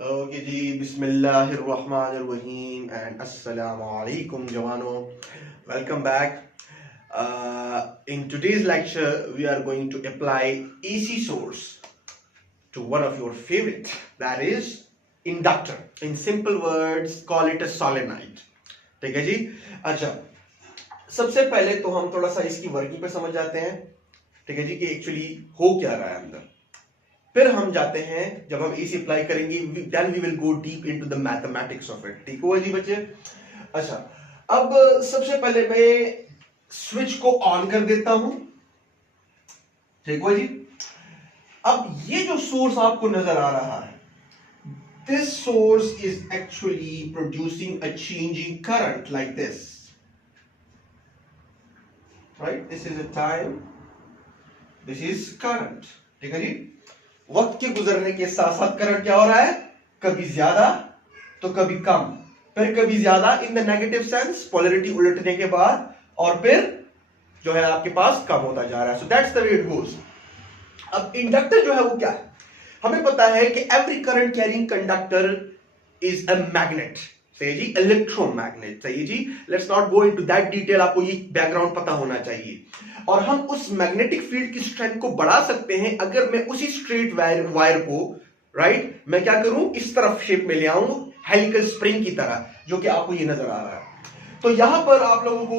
Okay जी, बिस्मिल्लाहिर्रहमानिर्रहीम and अस्सलाम वालेकुम जवानों, welcome back. In today's lecture we are going to apply AC source to one of your favorite, that is inductor. In simple words, call it a solenoid. ठीक है जी. अच्छा, सबसे पहले तो हम थोड़ा सा इसकी वर्किंग पे समझ जाते हैं. ठीक है जी, कि एक्चुअली हो क्या रहा है अंदर. फिर हम जाते हैं, जब हम एसी अप्लाई करेंगे then we will go deep into the mathematics of it. ठीक हुआ जी बच्चे. अच्छा, अब सबसे पहले मैं स्विच को ऑन कर देता हूं. ठीक हुआ जी. अब ये जो सोर्स आपको नजर आ रहा है, this source is actually producing a changing current like this. Right, this is a time, this is current. ठीक है जी. वक्त के गुजरने के साथ साथ करंट क्या हो रहा है, कभी ज्यादा तो कभी कम, फिर कभी ज्यादा in the negative sense, polarity उलटने के बाद, और फिर जो है आपके पास कम होता जा रहा है. So that's the way it goes. अब इंडक्टर जो है वो क्या है, हमें पता है कि every current carrying conductor is a magnet. सही जी, इलेक्ट्रोमैग्नेट. सही जी. Let's not go into that detail, आपको ये बैकग्राउंड पता होना चाहिए. और हम उस मैग्नेटिक फील्ड की स्ट्रेंथ को बढ़ा सकते हैं अगर मैं उसी स्ट्रेट वायर को, राइट, मैं क्या करूं, इस तरफ शेप में ले आऊं, हेलिकल स्प्रिंग की तरह, जो कि आपको ये नजर आ रहा है. तो यहां पर आप लोगों को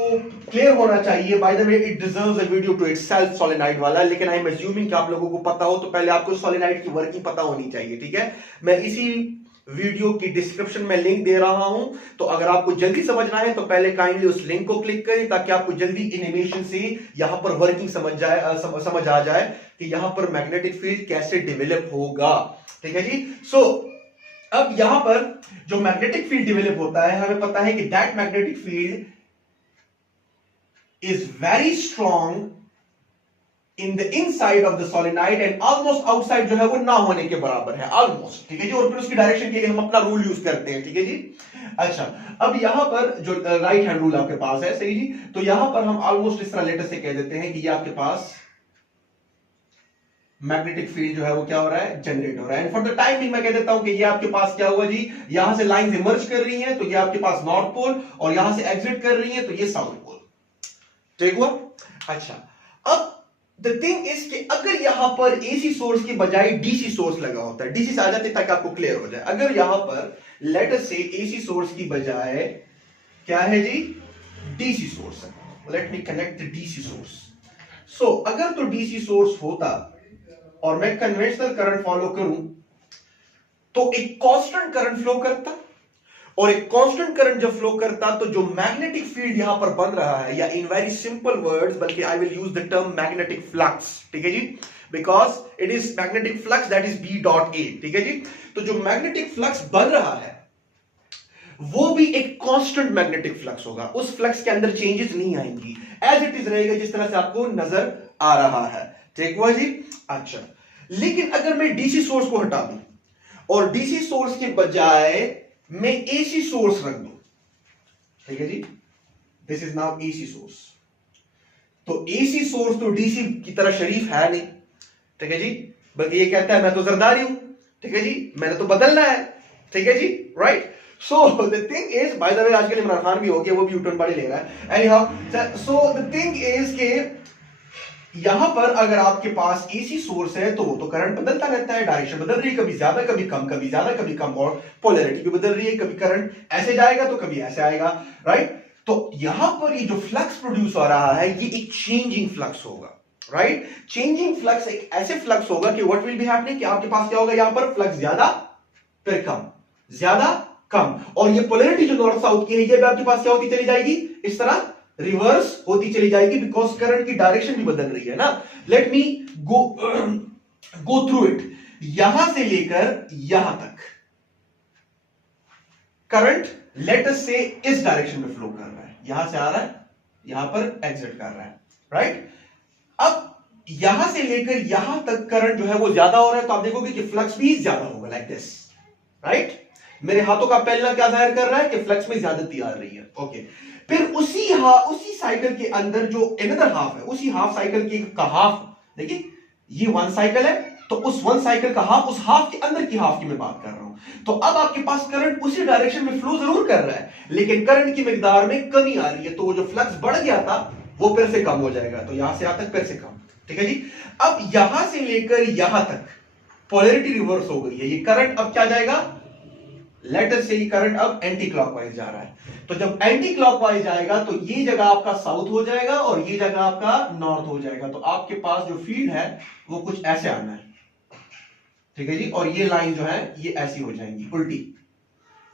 क्लियर होना चाहिए. By the way, it deserves a video to itself, solenoid वाला. लेकिन आई एम अज्यूमिंग कि आप लोगों को पता हो, तो पहले आपको सोलेनॉइड की वर्किंग पता होनी चाहिए. ठीक है. मैं इसी वीडियो की डिस्क्रिप्शन में लिंक दे रहा हूं, तो अगर आपको जल्दी समझना है तो पहले काइंडली उस लिंक को क्लिक करें, ताकि आपको जल्दी एनिमेशन से यहां पर वर्किंग समझ आ जाए कि यहां पर मैग्नेटिक फील्ड कैसे डेवलप होगा. ठीक है जी. सो अब यहां पर जो मैग्नेटिक फील्ड डेवलप होता है, हमें पता है कि that magnetic field is very strong in the inside of the solenoid and almost outside जो है वो ना होने के बराबर है, ऑलमोस्ट. ठीक है जी. और फिर उसकी डायरेक्शन के लिए हम अपना रूल यूज करते हैं. ठीक है जी. अच्छा, अब यहां पर जो राइट हैंड रूल आपके पास है, सही जी, तो यहां पर हम ऑलमोस्ट इस तरह लेटर से कह देते हैं कि ये आपके पास मैग्नेटिक फील्ड जो है वो क्या हो रहा है, जनरेट हो रहा है. एंड फॉर द टाइम भी मैं कह देता हूं कि ये आपके पास क्या हुआ जी, यहां से लाइंस इमर्ज कर रही हैं, तो ये आपके पास नॉर्थ पोल, और यहां से एग्जिट कर रही है, तो ये साउथ पोल. ठीक हुआ. अच्छा, अब द थिंग इज कि अगर यहां पर एसी सोर्स की बजाय डीसी सोर्स लगा होता है, डीसी से आ जाते ताकि आपको क्लियर हो जाए. अगर यहां पर लेट अस से एसी सोर्स की बजाय क्या है जी, डीसी सोर्स है. Let me connect the DC source. So अगर तो डीसी सोर्स होता और मैं कन्वेंशनल करंट फॉलो करूं, तो एक कांस्टेंट करंट फ्लो करता, और एक कांस्टेंट करंट जब फ्लो करता तो जो मैग्नेटिक फील्ड यहां पर बन रहा है, या इन वेरी सिंपल वर्ड्स, बल्कि I will use the term magnetic flux. ठीक है जी, because it is magnetic flux, that is B dot A. ठीक है जी. तो जो मैग्नेटिक फ्लक्स बन रहा है वो भी एक कांस्टेंट मैग्नेटिक फ्लक्स होगा. उस फ्लक्स के अंदर चेंजेस नहीं आएंगी, एज इट इज रहेगा जिस तरह से आपको नजर आ रहा है. ठीक हुआ जी. अच्छा, लेकिन अगर मैं डीसी सोर्स को हटा दूं और डीसी सोर्स के बजाय मैं एसी सोर्स रख दूं, ठीक है जी, this is now AC source. तो एसी सोर्स तो डीसी की तरह शरीफ है नहीं. ठीक है जी. बल्कि ये कहता है मैं तो जरदारी हूं. ठीक है जी, मैंने तो बदलना है. ठीक है जी. Right. So the thing is, by the way, आजकल इमरान खान भी हो गया, वो भी यूटर्न बड़े ले रहा है. Anyhow, so the thing is के यहां पर अगर आपके पास एसी सोर्स है तो वो तो करंट बदलता रहता है, डायरेक्शन बदल रही है, कभी ज्यादा कभी कम, कभी ज्यादा कभी कम, और पोलैरिटी भी बदल रही है, कभी करंट ऐसे जाएगा तो कभी ऐसे आएगा. राइट. तो यहां पर ये जो फ्लक्स प्रोड्यूस हो रहा है, ये एक चेंजिंग फ्लक्स होगा. राइट. चेंजिंग फ्लक्स एक ऐसे फ्लक्स होगा कि व्हाट विल बी हैपनिंग, कि आपके पास क्या होगा, यहां पर फ्लक्स ज्यादा फिर कम, ज्यादा कम, और ये पोलैरिटी जो नॉर्थ साउथ की है, ये भी आपके पास क्या होती चली जाएगी, इस तरह रिवर्स होती चली जाएगी, बिकॉज करंट की डायरेक्शन भी बदल रही है ना. Let me go through it. यहां से लेकर यहां तक करंट लेट अस से इस डायरेक्शन में फ्लो कर रहा है, यहां से आ रहा है, यहां पर एग्जिट कर रहा है. राइट. अब यहां से लेकर यहां तक करंट जो है वो ज्यादा हो रहा है, तो आप देखोगे कि फ्लक्स भी ज्यादा होगा, लाइक दिस. राइट. मेरे हाथों का पहलना क्या जाहिर कर रहा है कि फ्लक्स में ज्यादती आ रही है. ओके. फिर उसी साइकिल के अंदर जो अनदर हाफ है, उसी हाफ साइकिल की का हाफ, देखिए ये वन साइकिल है, तो उस वन साइकिल का हाफ, उस हाफ के अंदर की हाफ की मैं बात कर रहा हूं। तो अब आपके पास करंट उसी डायरेक्शन में फ्लो जरूर कर रहा है, लेकिन करंट की मिकदार में कमी आ रही है, तो वो जो फ्लक्स बढ़ गया था वो फिर से कम हो जाएगा। तो यहां से यहां तक फिर से कम, ठीक है जी। अब यहां से लेकर यहां तक पोलैरिटी रिवर्स हो गई है। ये करंट अब क्या जाएगा, लेटर से ही करंट अब एंटी क्लॉकवाइज जा रहा है। तो जब एंटी क्लॉकवाइज जाएगा तो ये जगह आपका साउथ हो जाएगा और ये जगह आपका नॉर्थ हो जाएगा। तो आपके पास जो फील्ड है वो कुछ ऐसे आना है, ठीक है जी। और ये लाइन जो है ये ऐसी हो जाएंगी उल्टी,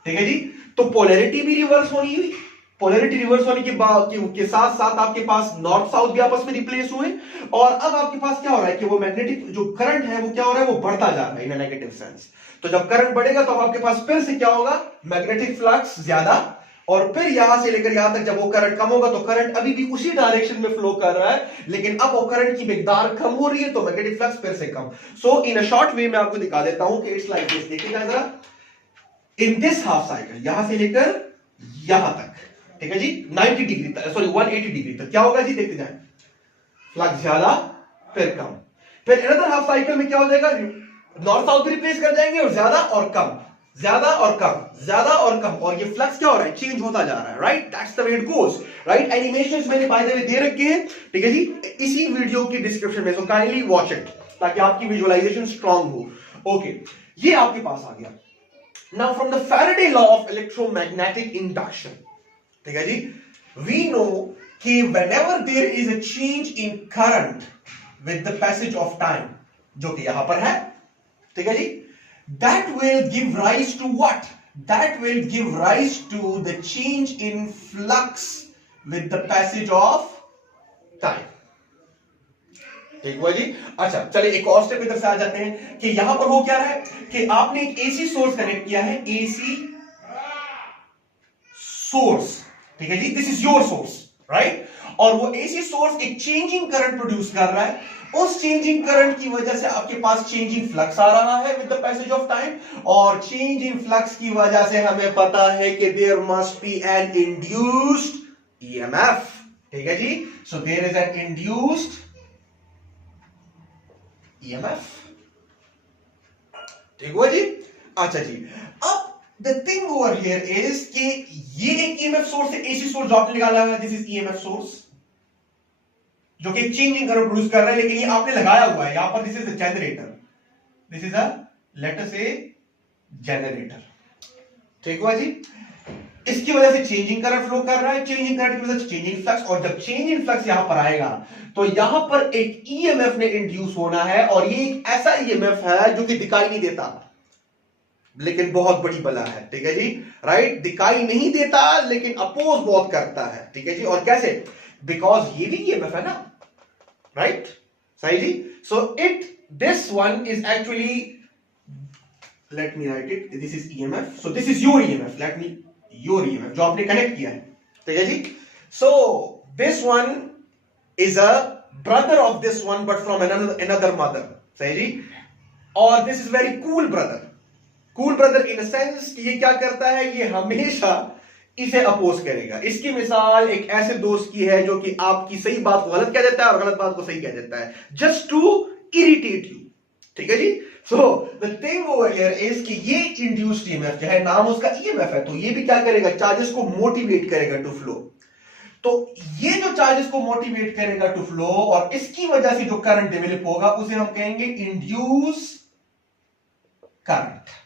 ठीक है जी। तो पोलैरिटी भी रिवर्स होनी हुई। पोलैरिटी रिवर्स होने के साथ साथ आपके पास नॉर्थ साउथ भी आपस में रिप्लेस हुए, और अब आपके पास क्या हो रहा है कि वो मैग्नेटिक जो करंट है वो क्या हो रहा है, वो बढ़ता जा रहा है इन नेगेटिव सेंस। तो जब करंट बढ़ेगा तो अब आपके पास फिर से क्या होगा, मैग्नेटिक फ्लक्स ज्यादा, और फिर यहां से लेकर यहां तक जब वो करंट कम होगा तो करंट अभी भी उसी डायरेक्शन में फ्लो कर रहा है, लेकिन अब वो करंट की मिकदार कम हो रही है, तो मैग्नेटिक फ्लक्स फिर से कम। सो इन अ शॉर्ट वे में आपको दिखा देता हूं कि इट्स लाइक दिस। देखिएगा जरा, इन दिस हाफ साइकिल यहां से लेकर यहां तक, ठीक है जी, 90 डिग्री तक, सॉरी 180 डिग्री तक क्या होगा जी, देखते जाएं। फ्लक्स ज्यादा फिर कम, फिर अनदर हाफ साइकिल में क्या हो जाएगा, नॉर्थ साउथ भी रिप्लेस कर जाएंगे और ज्यादा और कम, ज्यादा और कम, ज्यादा और कम, और ये फ्लक्स क्या हो रहा है, चेंज होता जा रहा है, right. That's the way it goes, right. Animations मैंने बाय द वे दे रखे हैं, ठीक है जी, इसी वीडियो की डिस्क्रिप्शन में, सो काइंडली वॉच इट ताकि आपकी विजुअलाइजेशन स्ट्रांग हो। ओके, ये आपके पास आ गया। Now from the Faraday law of electromagnetic induction, ठीक है जी, वी नो कि whenever there is a change in current with the passage of time, जो कि यहां पर है, ठीक है जी, that will give rise to what? That will give rise to the change in flux with the passage of time. ठीक हुआ जी। अच्छा चलिए एक और स्टेप इधर से आ जाते हैं कि यहां पर हो क्या रहा है कि आपने एक एसी सोर्स कनेक्ट किया है, एसी सोर्स, ठीक है जी, this is your source, right. और वो एसी सोर्स एक चेंजिंग करंट प्रोड्यूस कर रहा है, उस चेंजिंग करंट की वजह से आपके पास चेंजिंग फ्लक्स आ रहा है with the passage of time, और चेंजिंग फ्लक्स की वजह से हमें पता है कि there must be an induced EMF, ठीक है जी। So there is an induced EMF, ठीक हुआ जी। अच्छा जी, अब the thing over here is कि ये एक ईएमएफ सोर्स है, एसी सोर्स जो आपने निकाला हुआ है, दिस इज ईएमएफ सोर्स जो कि चेंजिंग करंट प्रोड्यूस कर रहा है, लेकिन ये आपने लगाया हुआ है यहां पर, this is a generator, this is a let us से जनरेटर, ठीक हुआ जी। इसकी वजह से चेंजिंग करंट फ्लो कर रहा है, चेंजिंग करंट की वजह से चेंजिंग फ्लक्स, और जब चेंजिंग फ्लक्स यहां पर आएगा तो यहां पर एक ईएमएफ ने इंड्यूस होना है, और ये एक ऐसा ईएमएफ है जो कि दिखाई नहीं देता लेकिन बहुत बड़ी बला है, ठीक है जी, राइट। दिखाई नहीं देता लेकिन अपोज बहुत करता है, ठीक है जी। और कैसे, बिकॉज ये भी ईएमएफ है ना, राइट, सही जी। So it this one is actually, let me write it, this is EMF, so this is your EMF, let me, your EMF जो आपने कनेक्ट किया है, ठीक है जी। So this one is a brother of this one but from another mother, सही जी। और this is very cool brother, cool brother in a sense कि ये क्या करता है, ये हमेशा इसे अपोज करेगा। इसकी मिसाल एक ऐसे दोस्त की है जो कि आपकी सही बात को गलत कह देता है और गलत बात को सही कह देता है, जस्ट टू इरिटेट यू, ठीक है जी। So the thing over here is कि ये इंड्यूस्ड ईएमएफ जो है, नाम उसका ईएमएफ है, तो ये भी क्या करेगा, चार्जेस को मोटिवेट करेगा टू फ्लो। तो ये जो चार्जेस को मोटिवेट करेगा टू फ्लो, और इसकी वजह से जो करंट डेवलप होगा उसे हम कहेंगे इंड्यूस करंट,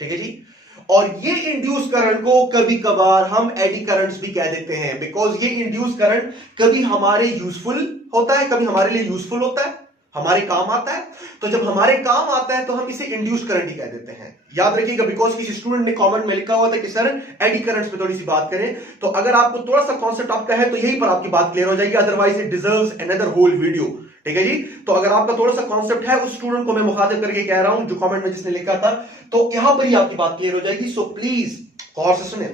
ठीक है जी। और ये इंड्यूस करंट को कभी कभार हम एडी करंट्स भी कह देते हैं, बिकॉज ये इंड्यूस करंट कभी हमारे यूजफुल होता है, कभी हमारे लिए यूजफुल होता है, हमारे काम आता है। तो जब हमारे काम आता है तो हम इसे इंड्यूस करंट ही कह देते हैं, याद रखिएगा। बिकॉज किसी स्टूडेंट ने कमेंट में लिखा हुआ था कि सर एडी करंट्स पे थोड़ी सी बात करें, तो अगर आपको थोड़ा सा कॉन्सेप्ट आपका है तो यहीं पर आपकी बात क्लियर हो जाएगी, otherwise it deserves another whole video, ठीक है जी। तो अगर आपका थोड़ा सा कॉन्सेप्ट है, उस स्टूडेंट को मैं मुखातिब करके कह रहा हूं जो कमेंट में जिसने लिखा था, तो यहां पर ही आपकी बात क्लियर हो जाएगी। सो प्लीज गौर से सुने,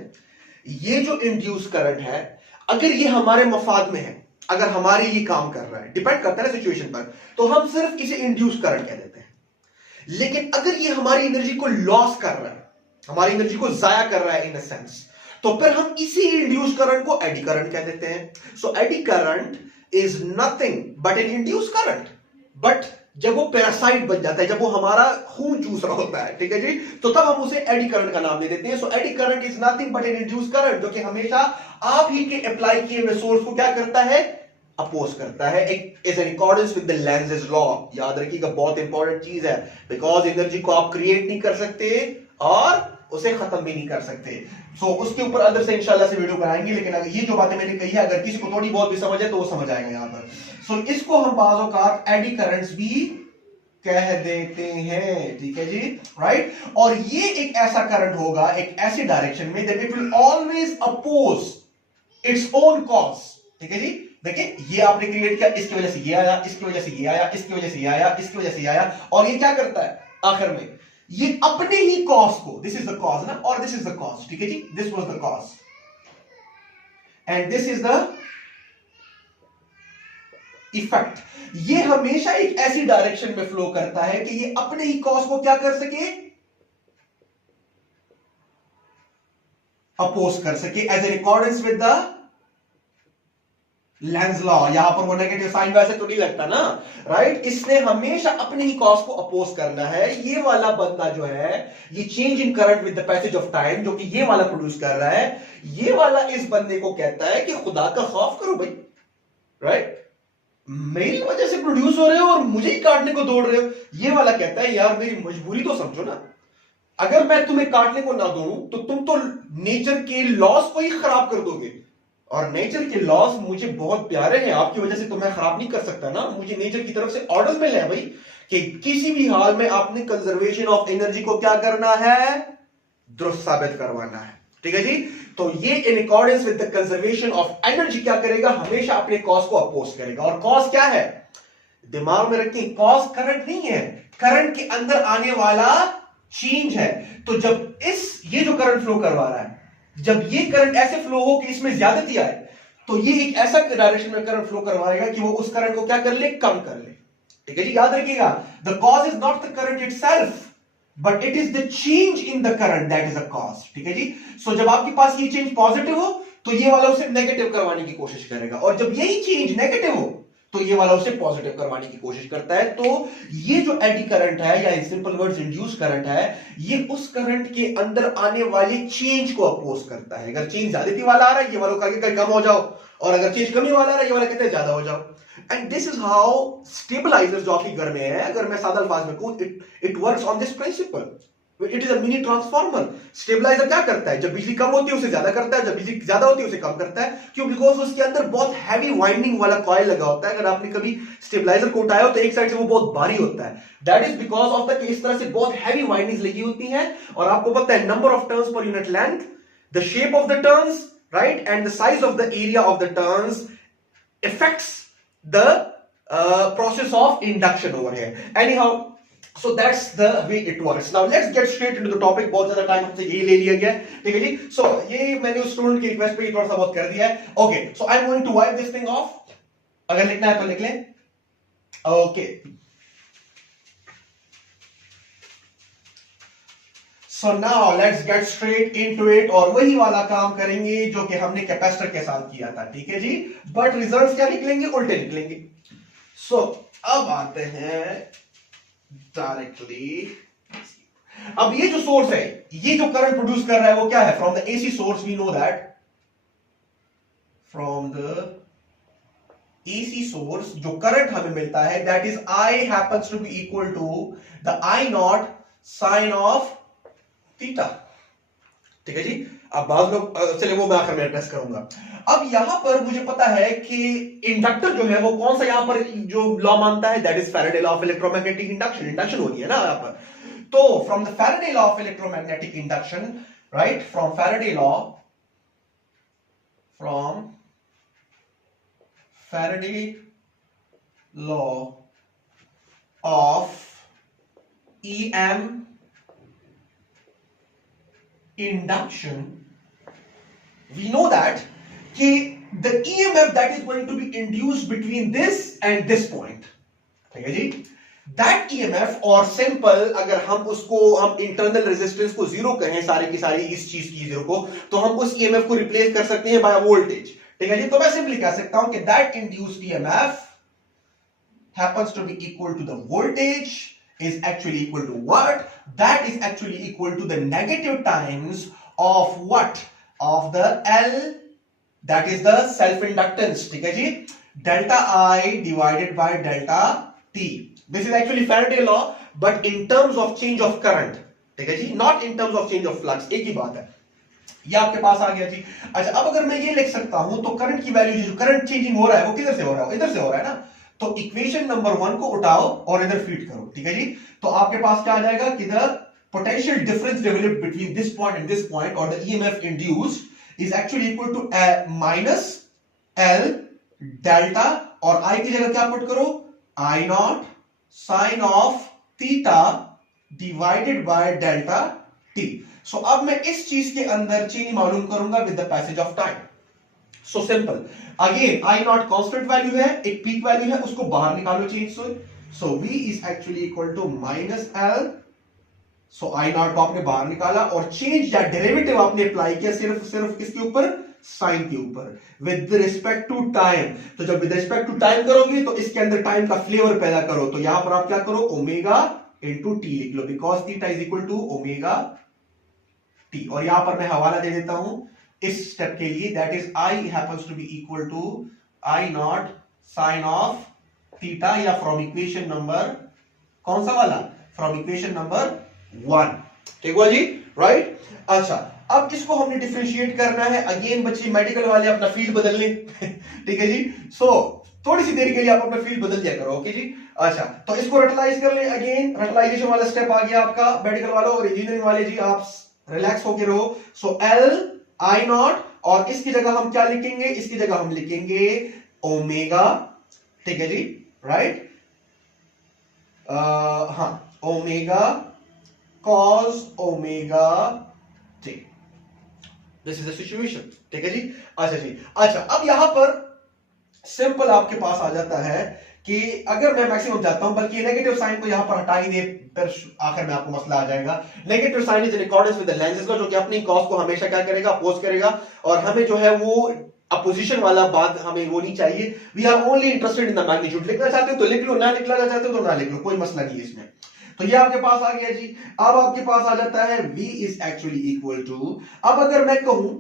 ये जो इंड्यूस करंट है, अगर ये हमारे मफाद में है, अगर हमारे ये काम कर रहा है, डिपेंड करता है ना सिचुएशन पर, तो हम सिर्फ इसे इंड्यूस करंट कह देते हैं। लेकिन अगर ये हमारी एनर्जी को लॉस कर रहा है, हमारी एनर्जी को जाया कर रहा है इन अ सेंस, तो फिर हम इसी इंड्यूस करंट को एडी करंट कह देते हैं। So eddy current is nothing but an induced current, but जब वो पैरासाइट बन जाता है, जब वो हमारा खून चूस रहा होता है, ठीक है जी, तो तब हम उसे एडी करंट का नाम दे देते हैं। So eddy current is nothing but an induce current, जो कि हमेशा आप ही के अप्लाई किए हुए सोर्स को क्या करता है, अपोज करता है, is in accordance with the Lenz's law. याद रखिएगा, बहुत इंपॉर्टेंट चीज है, बिकॉज एनर्जी को आप क्रिएट नहीं कर सकते और उसे खत्म भी नहीं कर सकते। सो उसके ऊपर अंदर से इंशाल्लाह से वीडियो बनाएंगे, लेकिन अगर ये जो बातें मैंने कही है, अगर किसी को थोड़ी बहुत भी समझ है तो वो समझ आएगा यहां पर। सो इसको हम बाज़ औक़ात एडी करंट्स भी कह देते हैं, ठीक है जी, राइट। और ये एक ऐसा करंट होगा एक ऐसी डायरेक्शन में that it will always oppose its own cause, ठीक है जी। देखिए, ये आपने क्रिएट किया, इसकी वजह से ये आया, इसकी वजह से ये आया, इसकी वजह से ये आया, इसकी वजह से ये आया, और ये क्या करता है आखिर में, ये अपने ही कॉज को, दिस इज द कॉज ना, और दिस इज द कॉज, ठीक है जी, this was the cause and this is the effect. ये हमेशा एक ऐसी डायरेक्शन में फ्लो करता है कि ये अपने ही कॉज को क्या कर सके, अपोज कर सके, as in accordance with the Lenz law. यहां पर वो नेगेटिव साइन वैसे तो नहीं लगता ना, राइट। इसने हमेशा अपने ही कॉज को अपोज करना है। ये वाला बंदा जो है, ये change in current with the passage of time जो कि ये वाला प्रोड्यूस कर रहा है, ये वाला इस बंदे को कहता है कि खुदा का खौफ करो भाई, राइट, मेरी वजह से प्रोड्यूस हो रहे हो और मुझे ही काटने को दौड़ रहे हो। ये वाला कहता है यार मेरी मजबूरी तो समझो ना, अगर मैं तुम्हें काटने को ना दूं तो तुम तो नेचर के लॉस को ही खराब कर दोगे, और नेचर के लॉस मुझे बहुत प्यारे हैं, आपकी वजह से तो मैं खराब नहीं कर सकता ना। मुझे नेचर की तरफ से ऑर्डर मिले हैं भाई कि किसी भी हाल में आपने कंजर्वेशन ऑफ एनर्जी को क्या करना है, दुरुस्त साबित करवाना है, ठीक है जी। तो ये इन accordance with the conservation of energy क्या करेगा, हमेशा अपने कॉज को अपोज करेगा। और कॉज क्या है, दिमाग में रखिए, कॉज करंट नहीं है, करंट के अंदर आने वाला चेंज है। तो जब ये जो करंट फ्लो करवा रहा है, जब ये करंट ऐसे फ्लो हो कि इसमें ज्यादती आए, तो ये एक ऐसा डायरेक्शन में करंट फ्लो करवाएगा कि वो उस करंट को क्या कर ले, कम कर ले, ठीक है जी। याद रखिएगा, the cause is not the current itself but it is the change in the current that is a cause, ठीक है जी। सो जब आपके पास ये चेंज पॉजिटिव हो तो ये वाला उसे नेगेटिव करवाने की कोशिश करेगा, और जब यही चेंज नेगेटिव हो तो ये वाला उसे पॉजिटिव करवाने की कोशिश करता है। तो ये जो एडी करंट है, या in simple words induce current है, ये उस करंट के अंदर आने वाले चेंज को अपोज करता है। अगर चेंज ज्यादती वाला आ रहा है, ये वाला कहेगा कम हो जाओ, और अगर चेंज कमी वाला आ रहा है, ये वाला कहते हैं ज्यादा हो जाओ। And this is how stabiliser जो आपके घर में है, अगर मैं सादा अल्फाज में कहूं, it works on this principle, it is a mini transformer. Stabiliser क्या करता है, जब बिजली कम होती है उसे ज्यादा करता है, जब बिजली ज्यादा होती है उसे कम करता है। क्यों, बिकॉज उसके अंदर बहुत हैवी वाइंडिंग वाला कॉइल लगा होता है। अगर आपने कभी स्टेबलाइजर को उठाया हो तो एक साइड से वो बहुत भारी होता है, that is because of the इस तरह से बहुत हैवी वाइंडिंग्स लगी होती हैं। और आपको पता है number of turns per unit length, the shape of the turns, right, and the size of the area of the turns affects the process of induction over here. Anyhow, so that's the way it works. Now let's get straight into the topic. बहुत ज्यादा time हमसे ये ले लिया गया, ठीक है जी। So ये मैंने उस स्टूडेंट की रिक्वेस्ट पे थोड़ा सा बहुत कर दिया है। Okay, so I'm going to wipe this thing off. अगर लिखना है तो लिख लें। Okay. So now let's get straight into it, और वही वाला काम करेंगे जो कि हमने कैपेसिटर के साथ किया था, ठीक है जी। बट रिजल्ट्स क्या निकलेंगे, उल्टे निकलेंगे। So अब आते हैं डायरेक्टली, अब ये जो सोर्स है, ये जो करंट प्रोड्यूस कर रहा है वो क्या है, from the AC source we know that, from the AC source जो करंट हमें मिलता है that is I happens to be equal to the I not sine of theta, ठीक है जी। अब बाद लोग, चलिए वो मैं आखिर में एड्रेस करूंगा। अब यहां पर मुझे पता है कि इंडक्टर जो है वो कौन सा यहां पर जो लॉ मानता है, that is Faraday law of electromagnetic induction. Induction होनी है ना यहां पर, तो from the Faraday law of electromagnetic induction, right, from Faraday law of EM induction, we know that कि the EMF that is going to be induced between this and this point, ठीक है जी, that EMF, और simple अगर हम उसको, हम internal resistance को zero कहें, सारे की सारी इस चीज की जीरो को, तो हम उस EMF को रिप्लेस कर सकते हैं बाय वोल्टेज, ठीक है जी। तो मैं सिंपली कह सकता हूं कि that induced EMF happens to be equal to the voltage is actually equal to what? That is actually equal to the negative times of what? Of the L, that is the self inductance. ठीक है जी, delta I divided by delta T. This is actually Faraday law, but in terms of change of current. ठीक है जी, not in terms of change of flux. एक ही बात है, ये आपके पास आ गया जी। अच्छा, अब अगर मैं ये लिख सकता हूं तो करंट की वैल्यू, जो करंट चेंजिंग हो रहा है वो किधर से हो रहा है? इधर से हो रहा है ना। तो इक्वेशन नंबर 1 को उठाओ और इधर फीड करो। ठीक है जी, तो आपके पास क्या आ जाएगा कि the potential difference developed between this point and this point, और the EMF induced is actually equal to minus L delta, और आई की जगह क्या पुट करो? I not sine of theta divided by delta T. सो अब मैं इस चीज के अंदर चेंज मालूम करूंगा with the passage of time. So simple, again I not constant value है, एक पीक वैल्यू है, उसको बाहर निकालो change. So v is actually equal to minus L. So I naught को आपने बाहर निकाला और चेंज या डेरिवेटिव आपने अप्लाई किया सिर्फ किसके ऊपर? साइन के ऊपर, विद रिस्पेक्ट टू टाइम। तो जब विद रिस्पेक्ट टू टाइम करोगे तो इसके अंदर टाइम का फ्लेवर पैदा करो। तो यहां पर आप क्या करो? ओमेगा इंटू टी लिख लो, because theta is equal to omega T. और यहां पर मैं हवाला दे देता हूं इस स्टेप के लिए, that is I happens to be equal to I not sine of theta, या फ्रॉम इक्वेशन नंबर कौन सा वाला? From equation number 1। ठीक हुआ जी, राइट। अच्छा, अब इसको हमने डिफरेंशिएट करना है। अगेन बच्चे मेडिकल वाले अपना फील्ड बदल लें। ठीक है जी, सो थोड़ी सी देर के लिए आप अपना फील्ड बदल दिया करो। ओके जी। अच्छा, तो इसको रटलाइज कर ले। अगेन रटलाइजेशन वाला स्टेप आ गया आपका मेडिकल वालों, और इंजीनियरिंग वाले जी आप रिलैक्स होके रहो। सो एल आई नॉट, और इसकी जगह हम क्या लिखेंगे? इसकी जगह हम लिखेंगे ओमेगा। ठीक है जी, राइट। हाँ, omega cos omega T. This is the situation. ठीक है जी। अच्छा जी, अच्छा अब यहां पर सिंपल आपके पास आ जाता है कि अगर मैं मैक्सिमम चाहता हूं, बल्कि नेगेटिव साइन को यहां पर हटा ही दे, फिर आखिर में आपको मसला आ जाएगा। Negative sign is in accordance with the Lenz's का, जो कि अपनी कॉस को हमेशा क्या करेगा? अपोज करेगा, और हमें जो है वो अपोजिशन वाला बात हमें वो नहीं चाहिए। We are only interested in the magnitude. लिखना चाहते हो तो लिख लो, ना लिखना चाहते हो तो ना लिख लो, कोई मसला नहीं है इसमें। तो ये आपके पास आ गया जी। अब आपके पास आ जाता है v is actually equal to, अब अगर मैं कहूं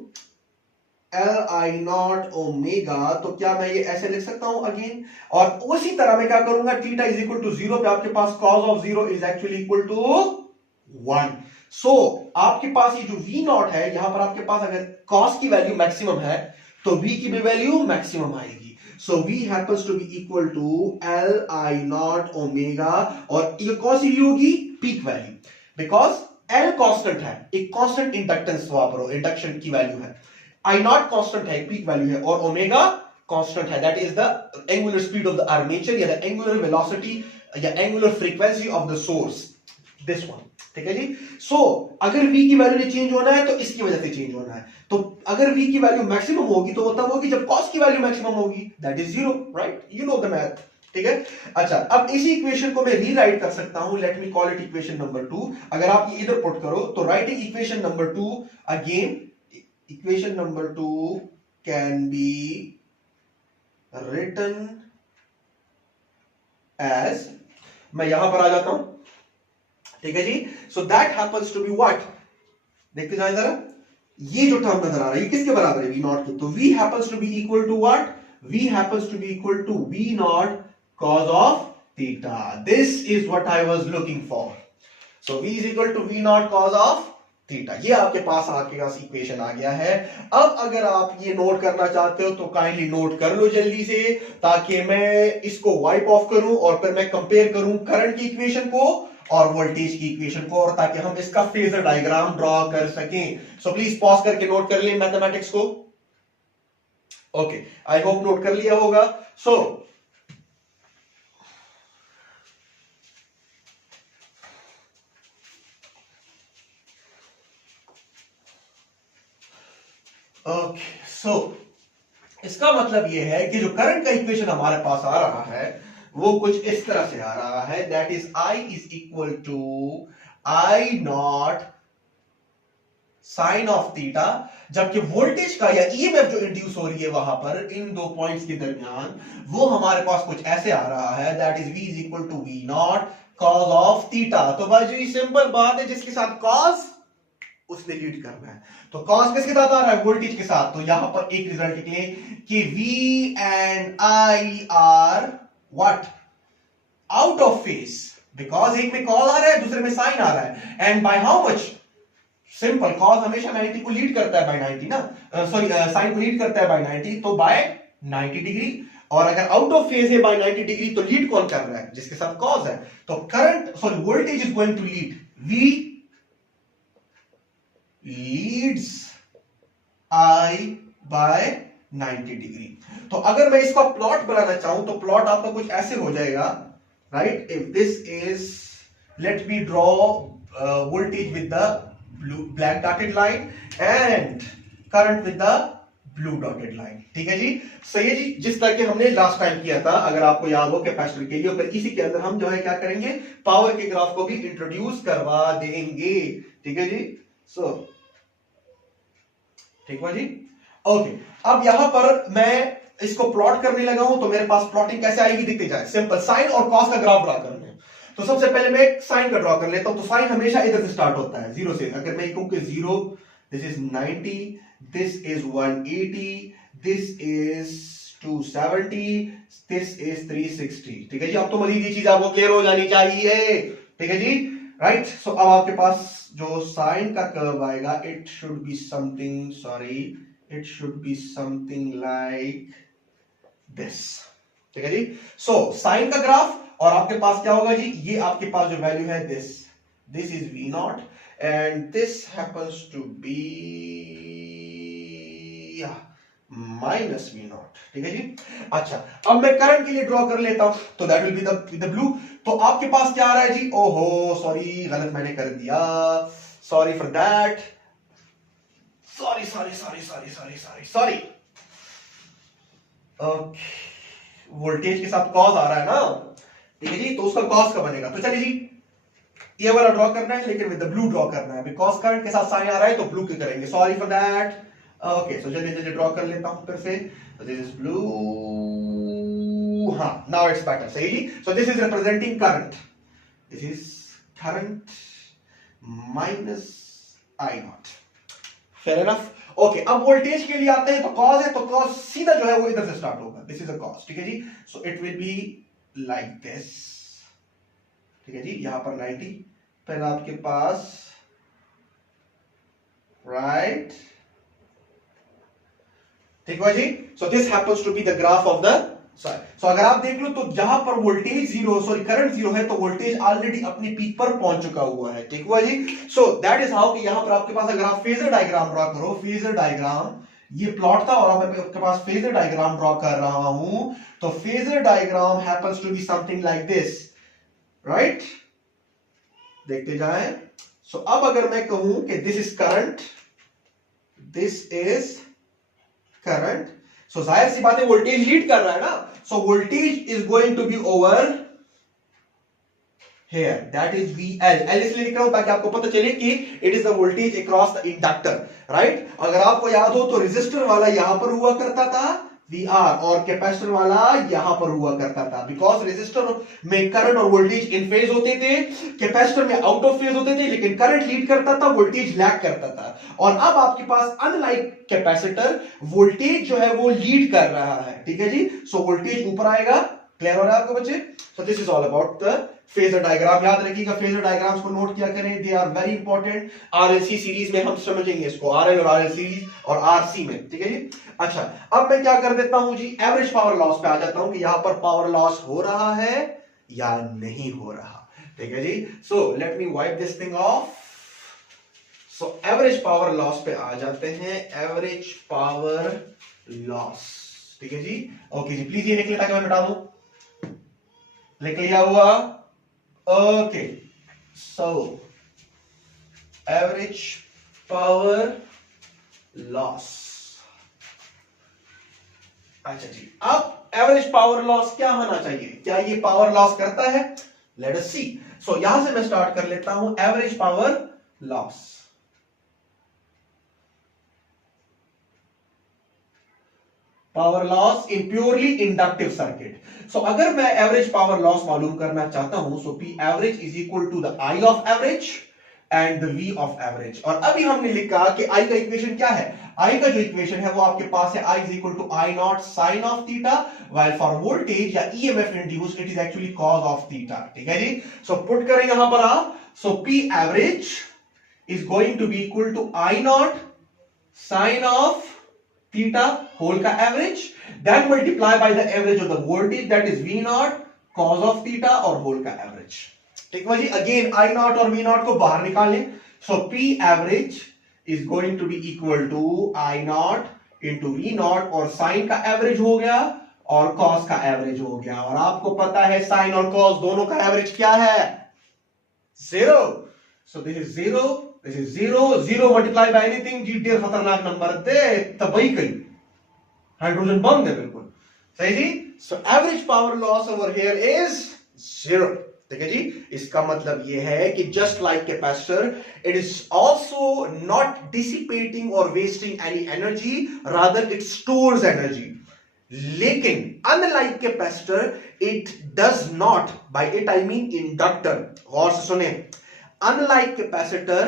एल आई नॉट ओमेगा, तो क्या मैं ये ऐसे लिख सकता हूं अगेन? और उसी तरह मैं क्या करूंगा? थीटा इज इक्वल टू 0 पे आपके पास cos of 0 is actually equal to 1। So आपके पास ये जो v नॉट है, यहां पर आपके पास अगर cos की वैल्यू मैक्सिमम है तो v की भी वैल्यू मैक्सिमम आएगी। So v happens to be equal to L I naught omega, और ये कौन सी वैल्यू होगी? Peak value, because L constant है, एक कांस्टेंट इंडक्टेंस स्वैप करो, इंडक्शन की वैल्यू है। I नॉट कांस्टेंट है, पीक वैल्यू है, और ओमेगा कांस्टेंट है, that is the angular speed of the armature, या द एंगुलर वेलोसिटी या angular frequency of the source, this one. ठीक है जी। सो अगर v की वैल्यू चेंज होना है तो इसकी वजह से चेंज होना है। तो अगर v की वैल्यू मैक्सिमम होगी तो वो तब होगी जब cos की वैल्यू मैक्सिमम होगी, that is 0, right? You know the math. ठीक है। अच्छा, अब इसी इक्वेशन को मैं रीराइट कर सकता हूं, let me call it equation number 2। अगर आप ये इधर पुट करो तो writing equation number 2, again equation number 2 can be written as, मैं यहां पर आ जाता हूं। ठीक है जी। So that happens to be what? देखते जाएं जरा, ये जो टर्म नजर आ रहा है ये किसके बराबर है? v नॉट के। तो v happens to be equal to what? v happens to be equal to v naught cos of theta. This is what I was looking for. So v is equal to v naught cos of theta. ये आपके पास equation आ गया है। अब अगर आप ये note करना चाहते हो तो काइंडली नोट कर लो जल्दी से, ताकि मैं इसको वाइप ऑफ करूं और फिर मैं कंपेयर करूं करंट की इक्वेशन को और वोल्टेज की इक्वेशन को, और ताकि हम इसका फेजर डायग्राम ड्रॉ कर सकें। सो प्लीज पॉज करके नोट कर लें मैथमेटिक्स को। ओके, आई होप नोट कर लिया होगा। सो इसका मतलब यह है कि जो करंट का इक्वेशन हमारे पास आ रहा है वो कुछ इस तरह से आ रहा है, that is I is equal to I naught sine of theta, जबकि वोल्टेज का या ईएमएफ जो इंड्यूस हो रही है वहां पर इन दो पॉइंट्स के दरमियान, वो हमारे पास कुछ ऐसे आ रहा है, that is v is equal to v naught cos of theta. तो भाई जो ये सिंपल बात है, जिसके साथ कॉस उसने लीड करना है। तो कॉस किसके साथ आ रहा है? वोल्टेज के साथ। तो यहां पर एक रिजल्ट निकले कि v and i are what? Out of phase, because एक में कॉस आ रहा है, दूसरे में साइन आ रहा है। And by how much? Simple, cos हमेशा 90 को लीड करता है बाय 90 ना, सॉरी साइन को लीड करता है बाय 90, तो बाय 90 डिग्री। और अगर आउट ऑफ फेज है बाय 90 डिग्री, तो लीड कौन कर रहा है? जिसके साथ कॉस है। तो current, sorry voltage is going to lead, v leads I by 90 degree. तो अगर मैं इसका प्लॉट बनाना चाहूं तो प्लॉट आपका कुछ ऐसे हो जाएगा, right? If this is, let me draw voltage with the black dotted line and current with the blue dotted line. ठीक है जी, सही है जी, जिस तरह के हमने लास्ट टाइम किया था, अगर आपको याद हो कैपेसिटर के लिए। फिर इसी के अंदर हम जो है क्या करेंगे, पावर के ग्राफ को भी इंट्रोड्यूस करवा देंगे। ठीक है जी, सो ठीक है जी, ओके। अब यहां पर मैं इसको प्लॉट करने लगा हूं, तो मेरे पास प्लॉटिंग कैसे आएगी दिखते जाए। सिंपल, साइन और कॉस का ग्राफ ड्रॉ करना है। तो सबसे पहले मैं साइन का ड्रॉ कर लेता हूं। तो साइन हमेशा इधर से स्टार्ट होता है, जीरो से। अगर मैं कहूं कि 0, this is 90, this is 180, this is 270, this is 360। ठीक है जी, अब तो मजीद ये चीज आपको क्लियर हो जानी चाहिए। ठीक है जी, राइट। सो अब आपके पास जो साइन का कर्व आएगा, it should be something, sorry, it should be something like this. ठीक है जी, सो साइन का ग्राफ, और आपके पास क्या होगा जी, ये आपके पास जो वैल्यू है this is v naught and this happens to be minus v naught. ठीक है जी, अच्छा। अब मैं करंट के लिए ड्रॉ कर लेता हूं, तो that will be the blue. तो आपके पास क्या आ रहा है जी, ओहो सॉरी, गलत मैंने कर दिया, sorry for that, sorry sorry sorry sorry sorry sorry sorry. Okay, voltage के साथ कॉस आ रहा है ना, ठीक है जी, तो उसका कॉस का बनेगा। तो चलिए जी, ये वाला ड्रॉ करना है, लेकिन विद द ब्लू ड्रॉ करना है, बिकॉज करंट के साथ साइन आ रहा है, तो ब्लू के करेंगे, sorry for that. Okay, so जल्दी जल्दी ड्रॉ कर लेता हूं फिर से। दिस इज ब्लू, हाँ, नाउ इट्स बेटर, सही जी। So this is representing current, this is current minus I not, fair enough. Okay, अब वोल्टेज के लिए आते हैं। तो कॉस है, तो कॉस सीधा जो है वो इधर से स्टार्ट होगा, दिस इज अ कॉस। ठीक है जी, so it will be like this. ठीक है जी, यहां पर 90, फिर आपके पास राइट, ठीक है जी। So this happens to be the graph of the sine. सो अगर आप देख लो, तो जहां पर voltage zero, sorry current zero है, तो वोल्टेज ऑलरेडी अपनी पीक पर पहुंच चुका हुआ है। ठीक हुआ जी। सो दैट इज हाउ कि यहां पर आपके पास अगर आप फेजर डायग्राम ड्रॉ करो, फेजर डायग्राम, ये प्लॉट था और आपके पास फेजर डायग्राम ड्रॉ कर रहा हूं, तो phasor diagram happens to be something like this, right? देखते जाएं। सो अब अगर मैं कहूं कि this is current, this is current, so जाहिर सी बात है वोल्टेज लीड कर रहा है ना, so voltage is going to be over here, that is VL। L इसलिए लिख रहा हूं ताकि आपको पता चले कि it is the voltage across the inductor, right? अगर आपको याद हो तो रेजिस्टर वाला यहां पर हुआ करता था VR, और कैपेसिटर वाला यहां पर हुआ करता था, बिकॉज रेजिस्टर में करंट और वोल्टेज इन फेज होते थे, कैपेसिटर में आउट ऑफ फेज होते थे, लेकिन करंट लीड करता था, वोल्टेज लैग करता था। और अब आपके पास अनलाइक कैपेसिटर, वोल्टेज जो है वो लीड कर रहा है। ठीक है जी, सो वोल्टेज ऊपर आएगा। क्लियर हो रहा है आपको बच्चे? So this is all about the phasor diagram. याद रखिएगा, फेजर डायग्राम्स को नोट किया करें, they are very important. RLC series में हम समझेंगे इसको, RL और RL सीरीज और RC में। ठीक है जी, अच्छा। अब मैं क्या कर देता हूं जी, एवरेज पावर लॉस पे आ जाता हूं कि यहां पर पावर लॉस हो रहा है या नहीं हो रहा। ठीक है जी, so let me wipe this thing off. So average power loss पे आ जाते हैं, एवरेज पावर लॉस। ठीक है जी, ओके जी, प्लीज ये लिख लेता कि मैं मिटा दूं, लिख लिया हुआ? ओके, सो एवरेज पावर लॉस। अच्छा जी, अब एवरेज पावर लॉस क्या होना चाहिए, क्या ये पावर लॉस करता है? लेट अस सी। सो यहां से मैं स्टार्ट कर लेता हूं, average power loss. Power loss in purely inductive circuit. So अगर मैं एवरेज पावर लॉस मालूम करना चाहता हूं, so P average is equal to the I of average and the V of average. और अभी हमने लिखा कि आई का इक्वेशन क्या है, आई का जो इक्वेशन है वो आपके पास है, I is equal to I not sine of theta, while for voltage या EMF induce it is actually cos of theta. ठीक है जी। सो पुट करें यहां पर आप, so P average is going to be equal to I not sine of theta whole का average then multiply by the average of the voltage that is V naught cos of theta और whole का average। ठीक है जी। Again I naught और V naught को बाहर निकालें, so P average is going to be equal to I naught into V naught और sin का average हो गया और cos का average हो गया। और आपको पता है sin और cos दोनों का average क्या है, 0। so this is 0, this is 0, 0 multiply by anything, जी ढेर खतरनाक नंबर दे तबाही करी, हाइड्रोजन बम दे बिल्कुल सही जी। So average power loss over here is 0। ठीक है जी। इसका मतलब यह है कि just like capacitor it is also not dissipating और wasting any energy, rather it stores energy. लेकिन unlike capacitor it does not, by it I mean inductor, गौर से सुने, unlike capacitor,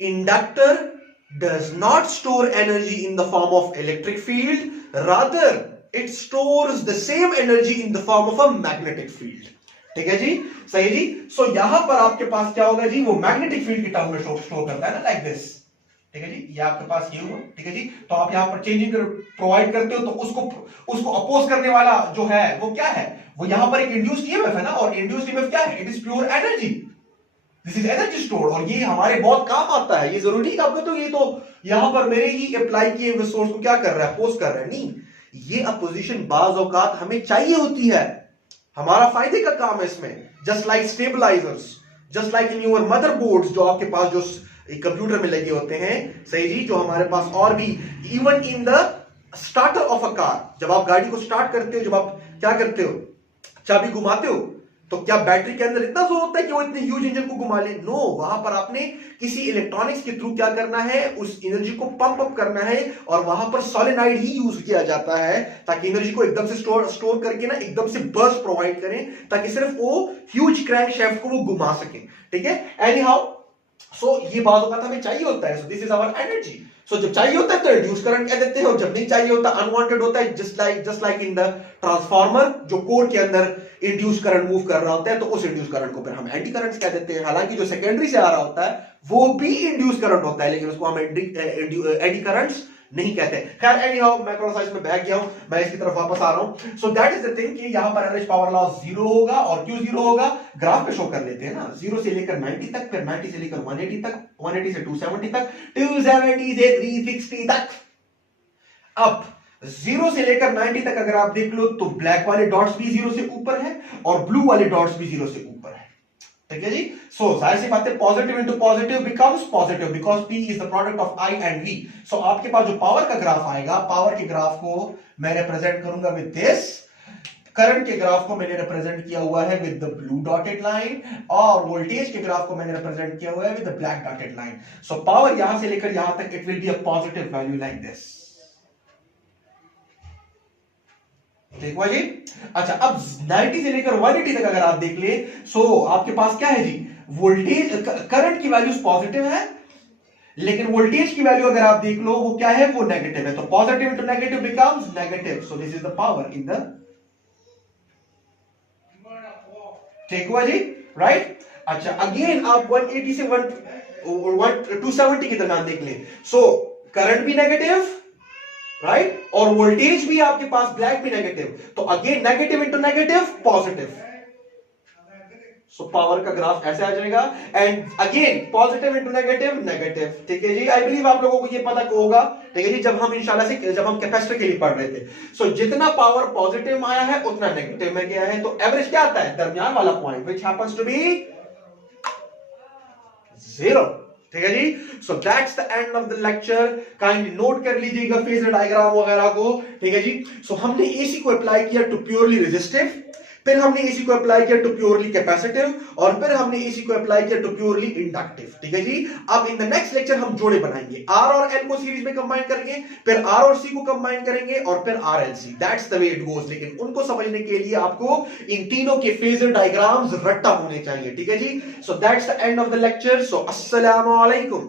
inductor does not store energy in the form of electric field, rather it stores the same energy in the form of a magnetic field। ठीक है जी, सही जी। सो यहां पर आपके पास क्या होगा जी, वो मैग्नेटिक फील्ड की टर्म में स्टोर करता है ना, लाइक दिस। ठीक है जी, ये आपके पास ये हुआ। ठीक है जी। तो आप यहां पर चेंजिंग प्रोवाइड करते हो तो उसको अपोज करने वाला जो है वो क्या है, वो यहां पर एक इंड्यूस्ड ईएमएफ है ना, और इंड्यूस्ड ईएमएफ क्या है, it is pure energy, this is energy stored. और ये हमारे बहुत काम आता है, ये जरूरी है आपको, तो ये तो यहां पर मेरे ही अप्लाई किए हुए सोर्स को क्या कर रहा है, अपोज कर रहा है। नहीं, ये अपोजिशन बाज औकात हमें चाहिए होती है, हमारा फायदे का काम है इसमें। Just like stabilisers, just like in your motherboards जो आपके पास जो कंप्यूटर में लगे होते हैं, सही जी, जो हमारे पास और भी, even in the starter of a car, जब आप गाड़ी को स्टार्ट करते हो, जब आप क्या करते हो, चाबी घुमाते हो, तो क्या बैटरी के अंदर इतना जोर होता है कि वो इतने ह्यूज इंजन को घुमा ले? नो, वहां पर आपने किसी इलेक्ट्रॉनिक्स के थ्रू क्या करना है, उस एनर्जी को पंप अप करना है, और वहां पर सोलेनॉइड ही यूज किया जाता है ताकि एनर्जी को एकदम से स्टोर करके ना एकदम से बर्स्ट प्रोवाइड करें, ताकि सिर्फ वो ह्यूज क्रैंकशाफ्ट को वो घुमा सके। ठीक है, एनी हाउ, सो ये बातों का हमें चाहिए होता है, so this is our energy. So जब चाहिए होता है तो इंड्यूस करंट कह देते हैं, और जब नहीं चाहिए होता, अनवांटेड होता है, just like in the transformer, जो कोर के अंदर इंड्यूस करंट मूव कर रहा होता है, तो उस इंड्यूस करंट को फिर हम एंटी करंट्स कह देते हैं। हालांकि जो सेकेंडरी से आ रहा होता है वो भी इंड्यूस करंट होता है, लेकिन उसको हम एंटी करंट्स नहीं कहते। खैर, एनी हाउ, मैं थोड़ा सा इसमें बह गया हूं, मैं इसकी तरफ वापस आ रहा हूं। So that is the thing कि यहां पर एवरेज पावर लॉस 0 होगा, और क्यों 0 होगा, ग्राफ पे शो कर लेते हैं ना, 0 से लेकर 90 तक, फिर 90 से लेकर 180 तक, 180 से 270 तक, 270 से 360 तक। अब 0 से लेकर 90 तक अगर आप देख लो तो ब्लैक वाले डॉट्स भी 0 से ऊपर है और ब्लू वाले डॉट्स भी 0 से ऊपर है। ठीक है जी। सो जाहिर सी बात है, positive into positive becomes positive, because P is the product of I and V। सो आपके पास जो पावर का ग्राफ आएगा, पावर के ग्राफ को मैं रिप्रेजेंट करूंगा विद दिस, करंट के ग्राफ को मैंने रिप्रेजेंट किया हुआ है with the blue dotted line, और वोल्टेज के ग्राफ को मैंने रिप्रेजेंट किया हुआ है with the black dotted line. So power यहां से लेकर यहां तक it will be a positive value like this. ठीक है जी। अच्छा, अब 90 से लेकर 180 तक अगर आप देख ले, सो आपके पास क्या है जी, वोल्टेज करंट की वैल्यूज पॉजिटिव है, लेकिन वोल्टेज की वैल्यू अगर आप देख लो वो क्या है, वो नेगेटिव है। तो positive into negative becomes negative, so this is the power in the, ठीक हुआ जी, राइट। अच्छा, अगेन आप 180 से 270 के दरमियान देख ले, सो करंट भी नेगेटिव, राइट, और वोल्टेज भी आपके पास ब्लैक भी नेगेटिव, तो again negative into negative positive, so power का ग्राफ ऐसे आ जाएगा, and again positive into negative negative. ठीक है जी, आई बिलीव आप लोगों को ये पता होगा, ठीक है जी, जब हम इंशाल्लाह से जब हम कैपेसिटर के लिए पढ़ रहे थे। सो जितना पावर पॉजिटिव में आया है उतना नेगेटिव में गया है, तो एवरेज क्या आता है, दरमियान वाला point, which happens to be 0। ठीक है जी। So that's the end of the lecture. Kindly note कर लीजिएगा फेजर डायग्राम वगैरह को। ठीक है जी। सो हमने एसी को अप्लाई किया टू प्योरली रेजिस्टिव, फिर हमने इसी को अप्लाई किया टू प्योरली कैपेसिटिव, और फिर हमने इसी को अप्लाई किया टू प्योरली इंडक्टिव। ठीक है जी। अब इन द नेक्स्ट लेक्चर हम जोड़े बनाएंगे, आर और एल को सीरीज में कंबाइन करेंगे, फिर आर और सी को कंबाइन करेंगे, और फिर R L C. That's the way it goes. लेकिन उनको समझने के लिए आपको इन तीनों के फेजर डायग्राम्स रट्टा होने चाहिए। ठीक है जी। So that's the end of the lecture. So अस्सलामु अलैकुम।